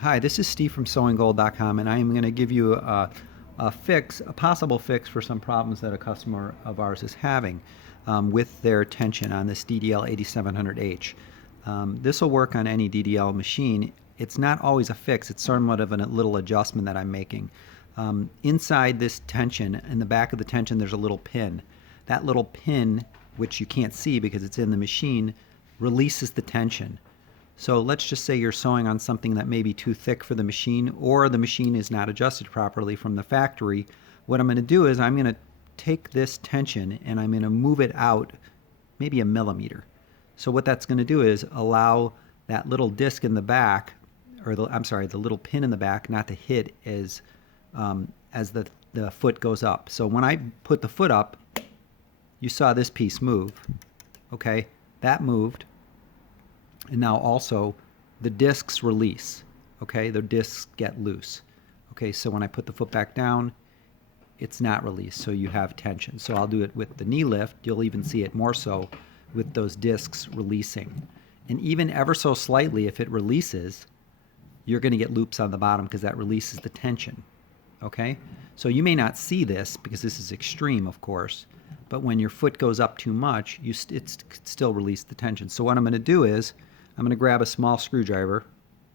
Hi, this is Steve from SewingGold.com, and I am going to give you a possible fix for some problems that a customer of ours is having with their tension on this DDL 8700H. This will work on any DDL machine. It's not always a fix. It's somewhat of a little adjustment that I'm making. Inside this tension, in the back of the tension, there's a little pin. That little pin, which you can't see because it's in the machine, releases the tension. So let's just say you're sewing on something that may be too thick for the machine, or the machine is not adjusted properly from the factory. What I'm going to do is I'm going to take this tension and I'm going to move it out maybe a millimeter. So what that's going to do is allow that little disc in the back, or the little pin in the back, not to hit as the foot goes up. So when I put the foot up, you saw this piece move. Okay, that moved. And now also the discs release. Okay, the discs get loose. Okay, so when I put the foot back down, it's not released, so you have tension. So I'll do it with the knee lift. You'll even see it more so with those discs releasing. And even ever so slightly, if it releases, you're going to get loops on the bottom because that releases the tension. Okay, so you may not see this because this is extreme, of course, but when your foot goes up too much, it still release the tension. So what I'm going to do is I'm going to grab a small screwdriver,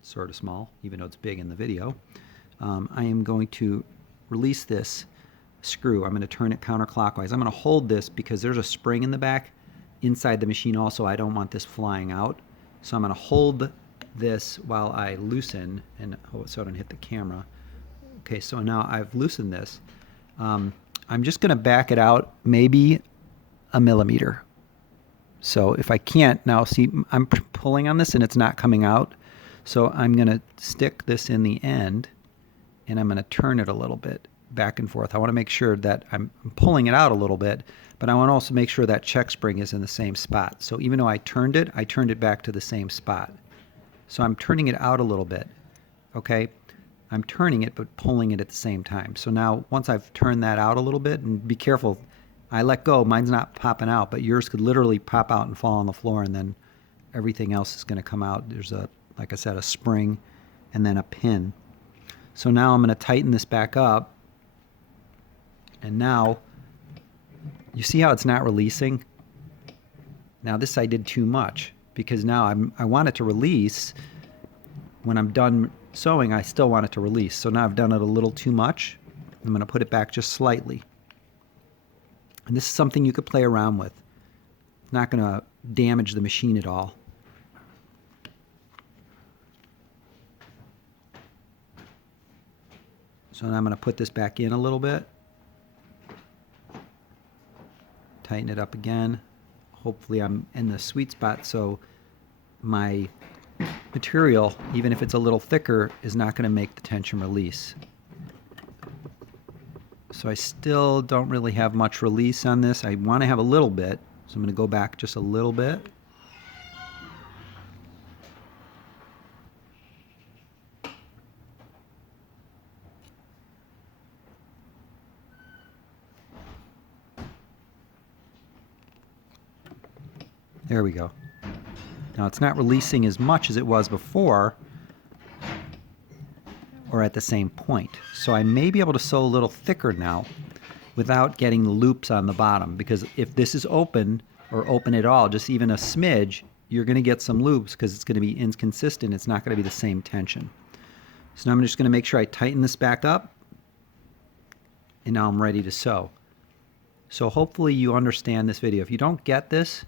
sort of small, even though it's big in the video. I am going to release this screw. I'm going to turn it counterclockwise. I'm going to hold this because there's a spring in the back inside the machine also. I don't want this flying out. So I'm going to hold this while I loosen, and so I don't hit the camera. Okay, so now I've loosened this. I'm just going to back it out maybe a millimeter. So if I can't now, see, I'm pulling on this and it's not coming out. So I'm going to stick this in the end and I'm going to turn it a little bit back and forth. I want to make sure that I'm pulling it out a little bit, but I want to also make sure that check spring is in the same spot. So even though I turned it back to the same spot. So I'm turning it out a little bit. Okay, I'm turning it but pulling it at the same time. So now once I've turned that out a little bit, and be careful, I let go, mine's not popping out, but yours could literally pop out and fall on the floor, and then everything else is going to come out. There's like I said, a spring and then a pin. So now I'm going to tighten this back up, and now you see how it's not releasing? Now this I did too much because now I want it to release. When I'm done sewing, I still want it to release. So now I've done it a little too much. I'm going to put it back just slightly. And this is something you could play around with. It's not going to damage the machine at all. So now I'm going to put this back in a little bit. Tighten it up again. Hopefully I'm in the sweet spot so my material, even if it's a little thicker, is not going to make the tension release. So I still don't really have much release on this. I want to have a little bit, so I'm going to go back just a little bit. There we go. Now it's not releasing as much as it was before, or at the same point. So I may be able to sew a little thicker now without getting the loops on the bottom, because if this is open, or open at all, just even a smidge, you're going to get some loops because it's going to be inconsistent. It's not going to be the same tension. So now I'm just going to make sure I tighten this back up, and now I'm ready to sew. So hopefully you understand this video. If you don't get this,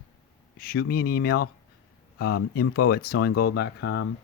shoot me an email, info@SewingGold.com.